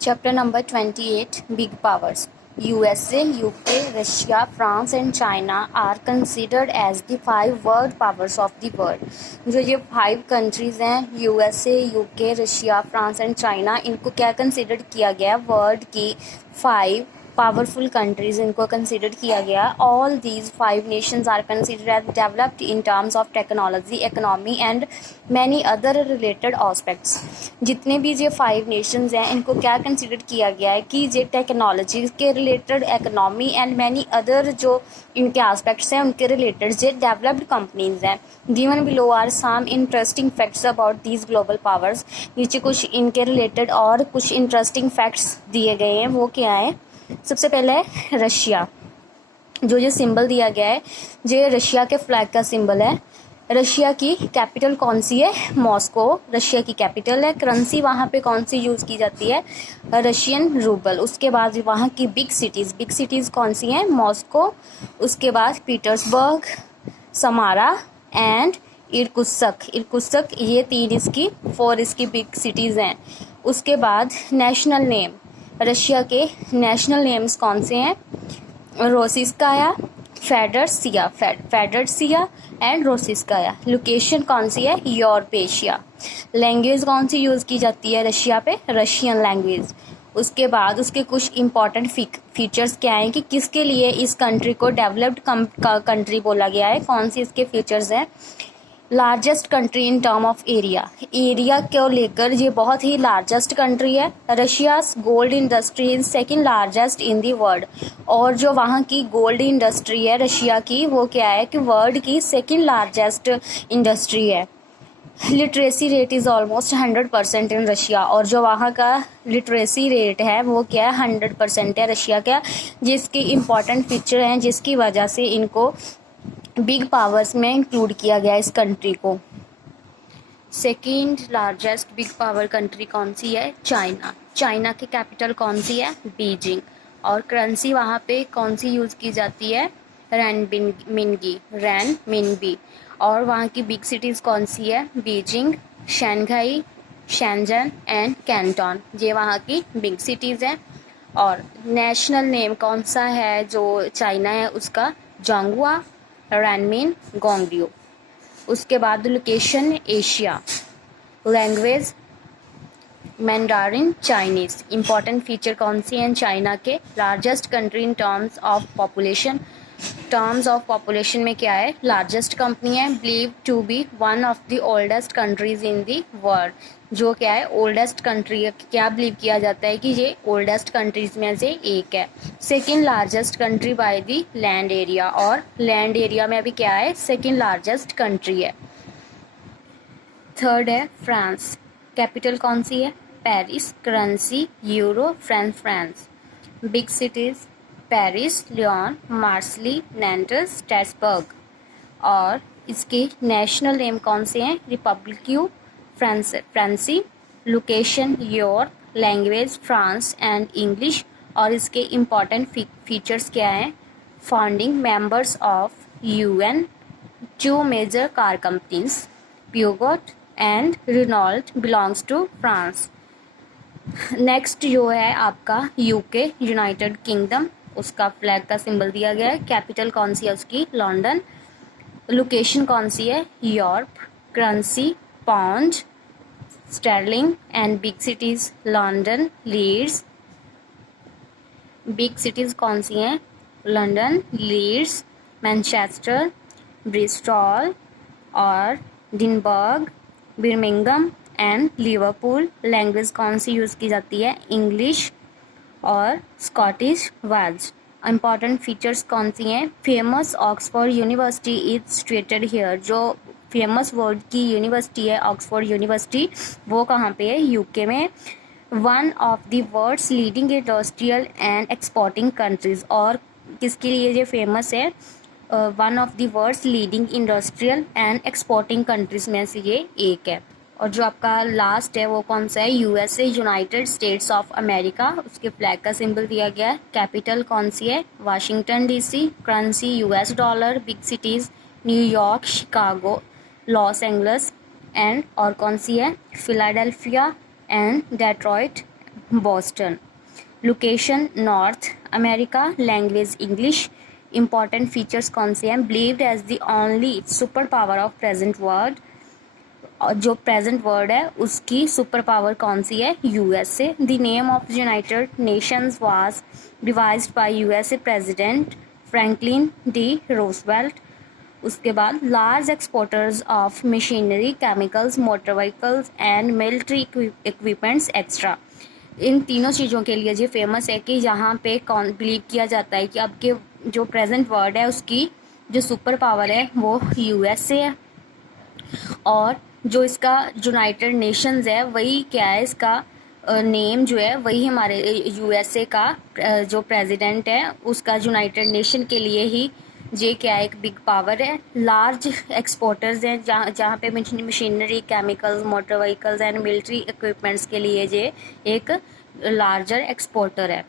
Chapter number 28, Big Powers. USA, UK, Russia, France and China are considered as the 5 world powers of the world. जो ये 5 countries हैं, USA, UK, Russia, France and China, इनको क्या consider किया गया? World की 5 powerful countries इनको consider किया गया. All these 5 nations are considered as developed in terms of technology, economy and many other related aspects. जितने भी ये 5 नेशंस हैं, इनको क्या कंसिडर किया गया है कि ये टेक्नोलॉजी के related, economy and many other जो इनके आस्पेक्ट्स हैं उनके रिलेटेड ये डेवलप्ड कंपनीज हैं. Given below are some interesting facts about these global powers. नीचे कुछ इनके रिलेटेड और कुछ इंटरेस्टिंग फैक्ट्स दिए गए हैं. वो क्या है? सबसे पहले है रशिया. जो ये सिंबल दिया गया है, ये रशिया के फ्लैग का सिंबल है. रशिया की कैपिटल कौन सी है? मॉस्को रशिया की कैपिटल है. करेंसी वहाँ पे कौन सी यूज़ की जाती है? Russian rouble. उसके बाद वहाँ की बिग सिटीज़ कौन सी हैं? मॉस्को, उसके बाद पीटर्सबर्ग, समारा एंड इरकुत्स्क. ये 4 इसकी बिग सिटीज़ हैं. उसके बाद नेशनल नेम, रशिया के नेशनल नेम्स कौन से हैं? रोसिस्काया, फेडरसिया एंड रोसिस्काया. लोकेशन कौन सी है? Europe Asia. लैंग्वेज कौन सी यूज़ की जाती है रशिया पे? Russian language. उसके बाद उसके कुछ इंपॉर्टेंट फीचर्स क्या हैं कि किसके लिए इस कंट्री को डेवलप्ड कंट्री बोला गया है. कौन सी इसके फीचर्स हैं? Largest country in term of area को लेकर ये बहुत ही लार्जेस्ट कंट्री है. Russia's gold industry is second largest in the world. और जो वहाँ की गोल्ड इंडस्ट्री है रशिया की, वो क्या है कि वर्ल्ड की सेकंड लार्जेस्ट इंडस्ट्री है. Literacy rate is almost 100% in Russia. और जो वहाँ का लिटरेसी रेट है वो क्या है? 100% है रशिया का. जिसके इम्पॉर्टेंट फीचर हैं जिसकी वजह से इनको बिग पावर्स में इंक्लूड किया गया इस कंट्री को. Second largest big power country कौन सी है? चाइना. चाइना की कैपिटल कौन सी है? बीजिंग. और करेंसी वहाँ पे कौन सी यूज़ की जाती है? रैनमिनबी. और वहाँ की बिग सिटीज़ कौन सी है? Beijing, Shanghai, Shenzhen and Canton. ये वहाँ की बिग सिटीज़ हैं. और नेशनल नेम कौन सा है जो चाइना है उसका? जोंगहुआ, रैनमिन, गोंगरियो. उसके बाद location Asia. Language Mandarin Chinese. Important feature कौन सी हैं चाइना के? Largest country in terms of population. Terms of population में क्या है? लार्जेस्ट कंपनी है. Believe to be one of the oldest countries in the world. जो क्या है? ओल्डेस्ट कंट्री है. क्या बिलीव किया जाता है कि ये ओल्डेस्ट कंट्रीज में से एक है. Second largest country by the land area. और लैंड एरिया में अभी क्या है? सेकेंड लार्जेस्ट कंट्री है. थर्ड है फ्रांस. कैपिटल कौन सी है? Paris. Currency euro, France. Big cities Paris, Lyon, Marseille, Nantes, Strasbourg. और इसके नेशनल नेम कौन से हैं? Republic Francaise. Location Europe. Language France and English. और इसके इम्पॉर्टेंट फीचर्स क्या हैं? Founding members of UN, 2 major car companies, प्यूगोट and Renault belongs to France. Next जो है आपका UK, यूनाइटेड किंगडम. उसका फ्लैग का सिंबल दिया गया है. कैपिटल कौन सी है उसकी? लंदन. लोकेशन कौन सी है? Europe. Currency pound sterling and big cities London, Leeds. Big cities कौन सी हैं? लंदन, लीड्स, मैनचेस्टर, ब्रिस्टल और Edinburgh, Birmingham and Liverpool. Language कौन सी यूज़ की जाती है? इंग्लिश और स्कॉटिश वेल्श. इम्पॉर्टेंट फीचर्स कौन सी हैं? Famous Oxford University is situated here. जो फेमस वर्ल्ड की यूनिवर्सिटी है ऑक्सफोर्ड यूनिवर्सिटी, वो कहाँ पे है? UK में. One of the world's leading industrial and exporting countries. और किसके लिए ये फेमस है? One of the world's leading industrial and exporting countries में से ये एक है. और जो आपका लास्ट है वो कौन सा है? USA, United States of America. उसके फ्लैग का सिंबल दिया गया है. कैपिटल कौन सी है? Washington DC. Currency US dollar. Big cities New York, Chicago, Los Angeles and और कौन सी है? Philadelphia and Detroit. Boston. Location North America. Language English. Important features कौन से हैं? Believed as the only super power of present world. और जो present world है उसकी सुपर पावर कौन सी है? USA. The name of United Nations was devised by USA president Franklin D Roosevelt. उसके बाद large exporters of machinery, chemicals, motor vehicles and military equipments extra. इन तीनों चीज़ों के लिए ये फेमस है कि यहाँ पे कौन बिलीव किया जाता है कि अब के जो प्रेजेंट वर्ल्ड है उसकी जो सुपर पावर है वो यूएसए है। और जो इसका यूनाइटेड नेशंस है वही क्या है, इसका नेम जो है वही हमारे यूएसए का जो प्रेसिडेंट है उसका यूनाइटेड नेशन के लिए ही ये क्या एक बिग पावर है। लार्ज एक्सपोर्टर्स हैं जहाँ पे machinery, chemicals, motor vehicles and military equipments के लिए ये एक लार्जर एक्सपोर्टर है।